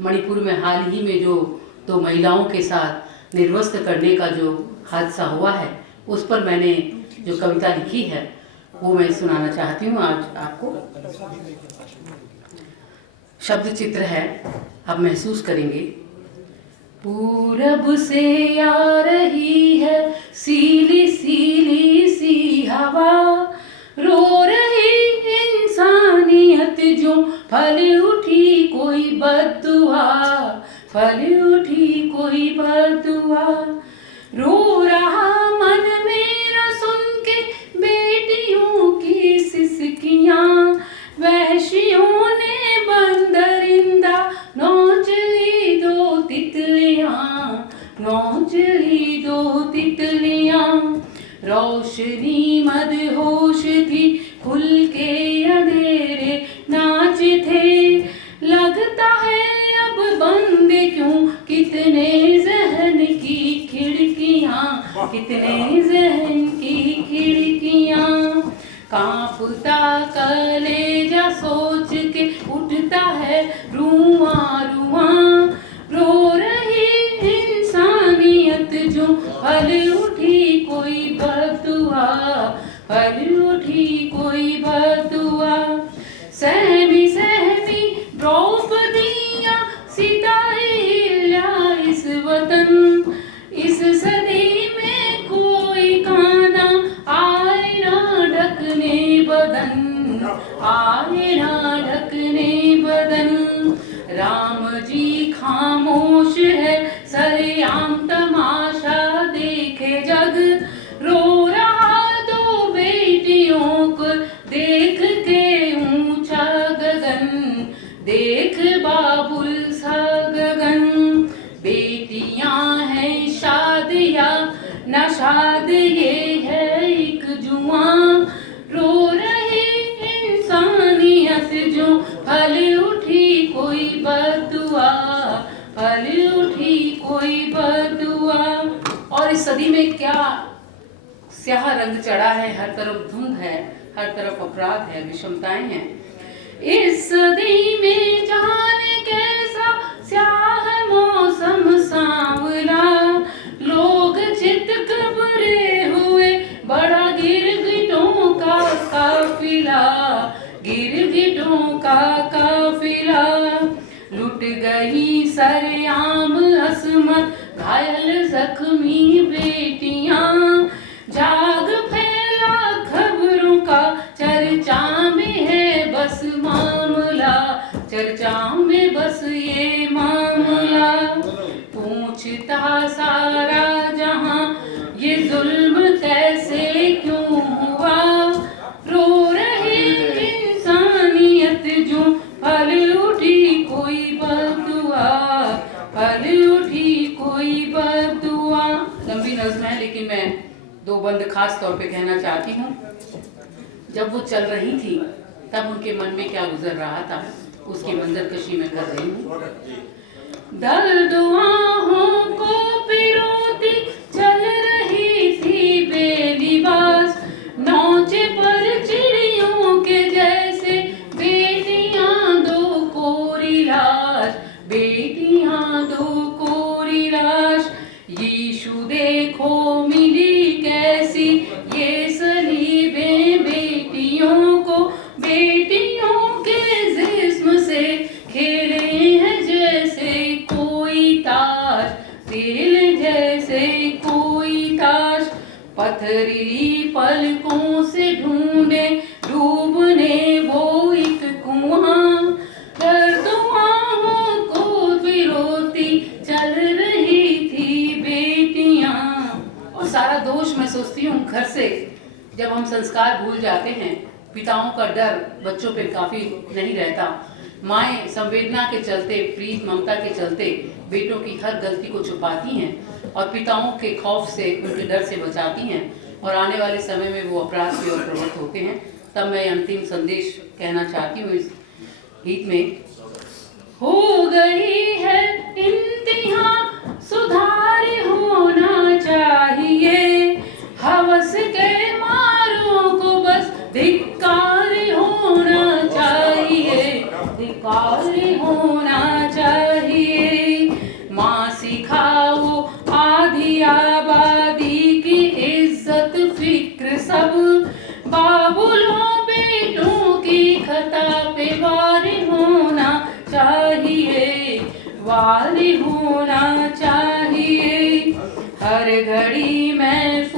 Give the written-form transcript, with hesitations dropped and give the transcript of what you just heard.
मणिपुर में हाल ही में जो 2 महिलाओं के साथ निर्वस्त्र करने का जो हादसा हुआ है, उस पर मैंने जो कविता लिखी है वो मैं सुनाना चाहती हूँ आज आपको। शब्द चित्र है, आप महसूस करेंगे। पूरब से आ रही है सीली सीली सी हवा, रो रही इंसानियत जो फल उठी कोई बद्दुआ, फल उठी कोई बद्दुआ। रो रहा मन मेरा सुन के बेटियों की सिसकियां, वहशियों ने बंदरिंदा नोच ली 2 तितलियां, नोच ली 2 तितलियां। रोशनी मदहोश थी, खुल के अंधेरे नाच थे, लगता है अब बंद क्यों कितने जहन की खिड़कियां, कितने जहन की खिड़कियां। कांपता कलेजा सोच के उठता है रुआं रुआं, रो रही इंसानियत जो फल उठी कोई बद्दुआ, फल उठी कोई बद्दुआ। सहमी सहमी द्रौपदियां सिताहिल्या इस वतन, इस सदी में कोई काना आए ना ढकने बदन, आए ना ढकने बदन। राम जी खामोश है सरेआम तमाशा देखे जग, रो रहा 2 बेटियों को देख के ऊंचा गगन, देख बाबुल सा गगन। बेटियां हैं शाद या न शाद ये है एक जुआं, रो रही इंसानियत जो फल उठी कोई बद्दुआ, फल उठी कोई बद्दुआ। और इस सदी में क्या स्याह रंग चढ़ा है, हर तरफ धुंध है, हर तरफ अपराध है, विषमताएं हैं। इस सदी में जाने कैसा स्याह मौसम सांवला, लोग चित घबरे हुए बड़ा गिरगिटों का काफिला, गिरगिटों का काफिला। लुट गई सरेआम असमत घायल जख्मी बेटियां, जाग फैला खबरों का चर्चा में है बस मामला, चर्चा में बस ये मामला। पूछता सारा जहां ये जुल्म कैसे क्यों हुआ, रो रही इंसानियत जो फल उठी कोई बद्दुआ, फल उठी कोई बद्दुआ। लंबी नज़्म है लेकिन मैं 2 बंद खास तौर पे कहना चाहती हूँ। जब वो चल रही थी तब उनके मन में क्या गुजर रहा था, उसकी मंजरकशी में कर रही हूँ। दर्द आहों को पिरोती चल रही थी बेलिबास, नौचे पर चिड़ियों के जैसे बेटियां 2 कोरी लाश, बेटियां 2 कोरी लाश। यीशु देखो मिली कैसी ये सलीबें बेटियों को, बेटियों के जिस्म से खेले हैं जैसे कोई ताश, खेले जैसे कोई ताश। पथरीली पलकों से ढूंढे डूबने वो एक कुआं, दर्दों को पिरोती चल रही थी बेटियां। और सारा दोष मैं सोचती हूँ घर से जब हम संस्कार भूल जाते हैं, पिताओं का डर बच्चों पे काफ़ी नहीं रहता, माएँ संवेदना के चलते, प्रीत ममता के चलते बेटों की हर गलती को छुपाती हैं और पिताओं के खौफ से, उनके डर से बचाती हैं, और आने वाले समय में वो अपराध की ओर प्रवृत्त होते हैं। तब मैं अंतिम संदेश कहना चाहती हूँ इस गीत में। हो गई है इंतहा, सुधार होना चाहिए, हवस के मारों को बस धिक्कार होना चाहिए, धिक्कार होना चाहिए। खुशहाली होना चाहिए, हर घड़ी महफूज